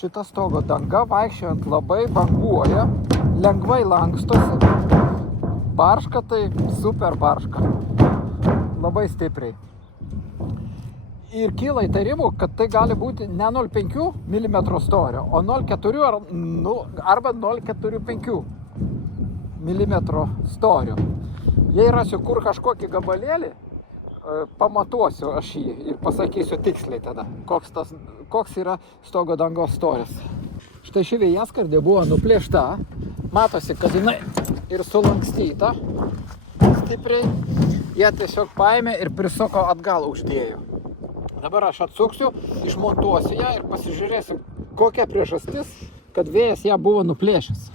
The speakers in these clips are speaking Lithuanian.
Šita stogo danga vaikščiojant labai banguoja, lengvai lankstosi. Barška tai super barška. Labai stipriai. Ir kyla įtarimų, kad tai gali būti ne 0,5 mm storio, o 0,4 arba 0,45 mm storio. Jei rasiu kur kažkokį gabalėlį, pamatuosiu aš jį ir pasakysiu tiksliai tada, koks yra stogo dangos storis. Štai ši vėjaskardė buvo nuplėšta, matosi, kad jinai ir sulankstyta stipriai. Jie tiesiog paėmė ir prisuko atgal uždėjo. Dabar aš atsuksiu, išmontuosiu ją ir pasižiūrėsiu, kokia priežastis, kad vėjas ją buvo nuplėšęs.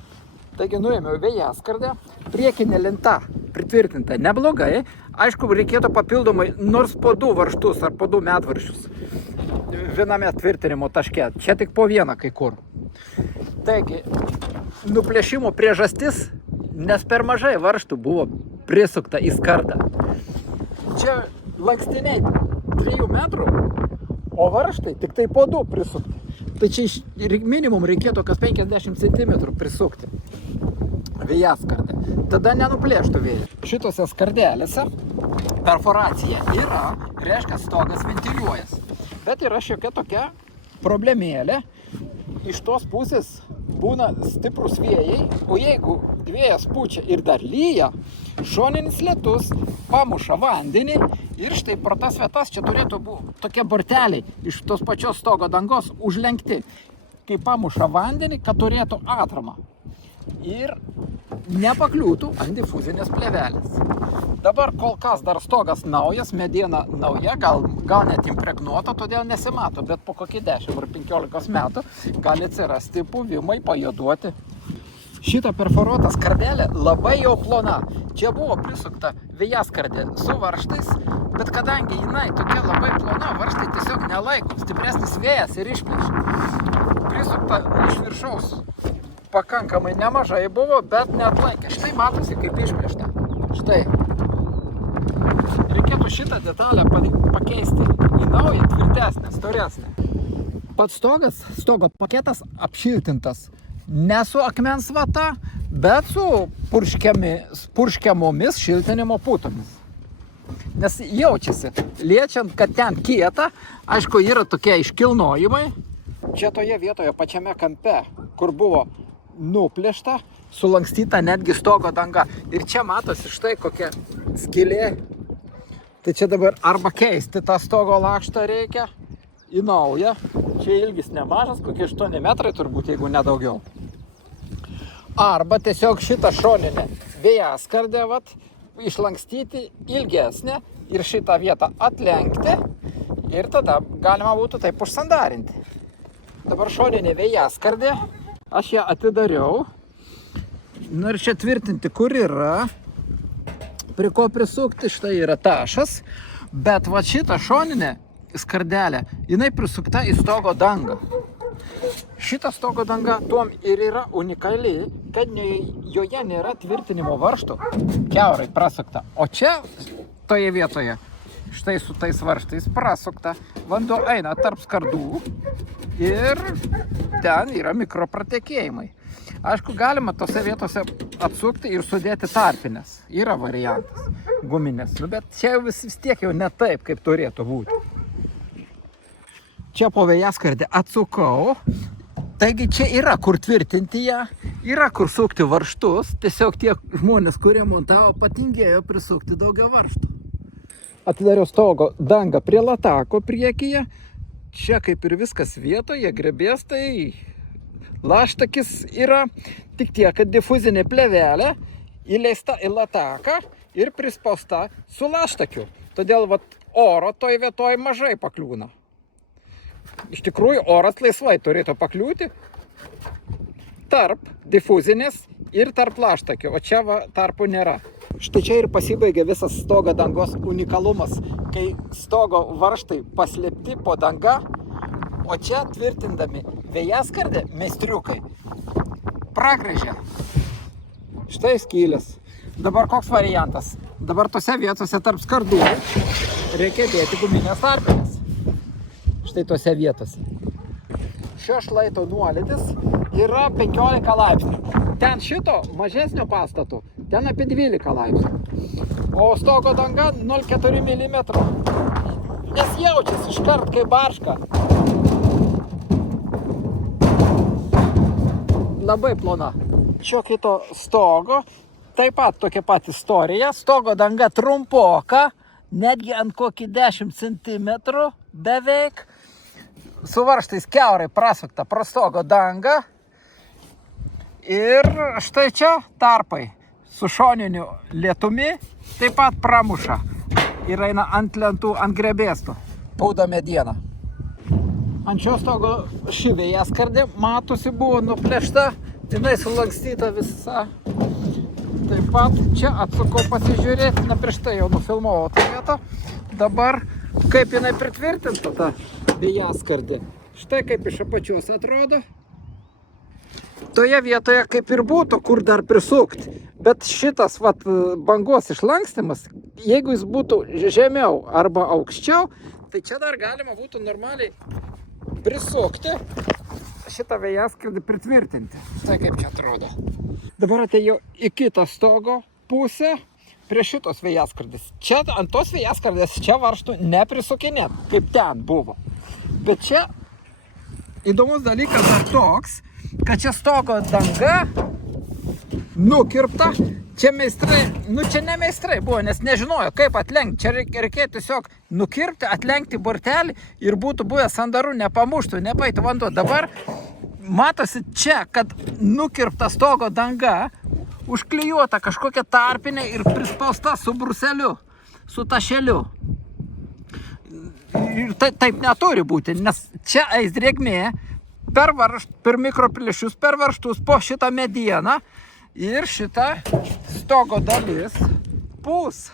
Taigi nuėmiau vėjaskardę, priekinė lenta pritvirtinta neblogai. Aišku, reikėtų papildomai nors po 2 varžtus ar po 2 medvaržčius viename tvirtinimo taške. Čia tik po vieną kai kur. Taigi, nuplėšimo priežastis, nes per mažai varžtų buvo prisukta į skardą. Čia lankstiniai 3 metrų, o varžtai tik tai po 2 prisukti. Tai čia minimum reikėtų kas 50 cm prisukti vėjaskardę. Tada nenuplėštų vėją. Šitose skardelėse perforacija yra, reiškia stogas ventiliuojas. Bet yra šiokia tokia problemėlė. Iš tos pusės būna stiprus vėjai, o jeigu vėjas pučia ir dar lyja, šoninis lietus pamuša vandenį ir štai pro tas vietas čia turėtų būti tokie borteliai iš tos pačios stogo dangos užlenkti, kai pamuša vandenį, kad turėtų atramą ir nepakliūtų ant difuzinės plėvelės. Dabar kol kas dar stogas naujas, mediena nauja, gal net impregnuota, todėl nesimato, bet po kokį 10 ar 15 metų gali atsirasti puvimai, pajuoduoti. Šita perforuota skardelė labai jau plona. Čia buvo prisukta vėjaskardė su varžtais, bet kadangi jinai tokia labai plona, varžtai tiesiog nelaiko, stipresnis vėjas ir išplėšia. Prisukta iš viršaus pakankamai nemažai buvo, bet neatlaikė. Štai matosi, kaip išplėšta. Štai. Reikėtų šitą detalę pakeisti į naują, tvirtesnę, storesnę. Pats stogo paketas apšiltintas. Ne su akmens vata, bet su purškiamomis šiltinimo putomis. Nes jaučiasi, liečiant, kad ten kieta, aišku, yra tokie iškilnojimai. Čia toje vietoje pačiame kampe, kur buvo nuplėšta, sulankstyta netgi stogo danga. Ir čia matosi štai kokia skylė. Tai čia dabar arba keisti tą stogo lakštą reikia į naują. Čia ilgis nemažas, kokie 8 metrai turbūt, jeigu nedaugiau. Arba tiesiog šitą šoninę vėjaskardę išlankstyti ilgesnę ir šitą vietą atlenkti ir tada galima būtų taip užsandarinti. Dabar šoninė vėjaskardė, aš ją atidariau. Ir čia tvirtinti, kur yra, prie ko prisukti, štai yra tašas, bet šitą šoninę skardelę, jinai prisukta į stogo dangą. Šita stogo danga tuom ir yra unikali, kad joje nėra tvirtinimo varžtų, kiaurai prasukta. O čia, toje vietoje, štai su tais varžtais prasukta, vanduo eina tarp skardų ir ten yra mikropratekėjimai. Aišku, galima tose vietose atsukti ir sudėti tarpines. Yra variantas guminės, bet čia vis tiek jau ne taip, kaip turėtų būti. Čia po vėjaskardę atsukau, taigi čia yra kur tvirtinti ją, yra kur sukti varžtus, tiesiog tie žmonės, kurie montavo, patingėjo prisukti daugiau varžtų. Atidariau stogo dangą prie latako priekyje, čia kaip ir viskas vietoje, grebės tai laštakis yra, tik tiek, kad difuzinė plėvelė įleista į lataką ir prispausta su laštakiu. Todėl oro toj vietoj mažai pakliūna. Iš tikrųjų, oras laisvai turėtų pakliūti tarp difuzinės ir tarp laštakio, o čia tarpų nėra. Štai čia ir pasibaigė visas stogo dangos unikalumas, kai stogo varžtai paslėpti po danga, o čia tvirtindami vėjaskardę meistriukai pragręžė. Štai skylės. Dabar koks variantas? Dabar tose vietose tarp skardų reikia dėti guminės tarpines. Štai tose vietose. šio šlaito nuolydis yra 15 laipsnių. Ten šito mažesnio pastato, ten apie 12 laipsnių. O stogo danga 0,4 mm. Nes jaučiasi iškart kaip barška. Labai plona. Šio kito stogo, taip pat tokia pat istorija. Stogo danga trumpoka, netgi ant kokį 10 cm beveik. Su varžtais kiaurai prasukta pro stogo dangą. Ir štai čia tarpai su šoniniu lietumi taip pat pramuša ir eina ant lentų, ant grebėstų. Pauda mediena. Ant šio stogo ši vėjaskardė matosi buvo nuplėšta, jinai sulankstyta visa. Taip pat čia atsukau pasižiūrėti, na prieš tai jau nufilmavau tą vietą. Dabar kaip jinai pritvirtinta ta vėjaskardė. Štai kaip iš apačios atrodo. Toje vietoje kaip ir būtų, kur dar prisukti. Bet šitas bangos išlankstymas, jeigu jis būtų žemiau arba aukščiau, tai čia dar galima būtų normaliai prisukti, šitą vėjaskardį pritvirtinti. Štai kaip čia atrodo. Dabar atėjau į kitą stogo pusę prie šitos vėjaskardės. Čia ant tos vėjaskardės čia varžtų neprisukinėt, kaip ten buvo. Bet čia įdomus dalykas dar toks, kad čia stogo danga nukirpta. Čia meistrai, čia ne meistrai buvo, nes nežinojo kaip atlenkti. Čia reikėjo tiesiog nukirpti, atlenkti bortelį ir būtų buvę sandaru, nepamuštų, nepaitų vanduo. Dabar matosi čia, kad nukirpta stogo danga, užklijuota kažkokia tarpinė ir prispausta su bruseliu, su tašeliu. Ir taip neturi būti, nes čia eis drėgmė per mikroplyšius, per varžtus po šitą medieną ir šitą stogo dalis pūs.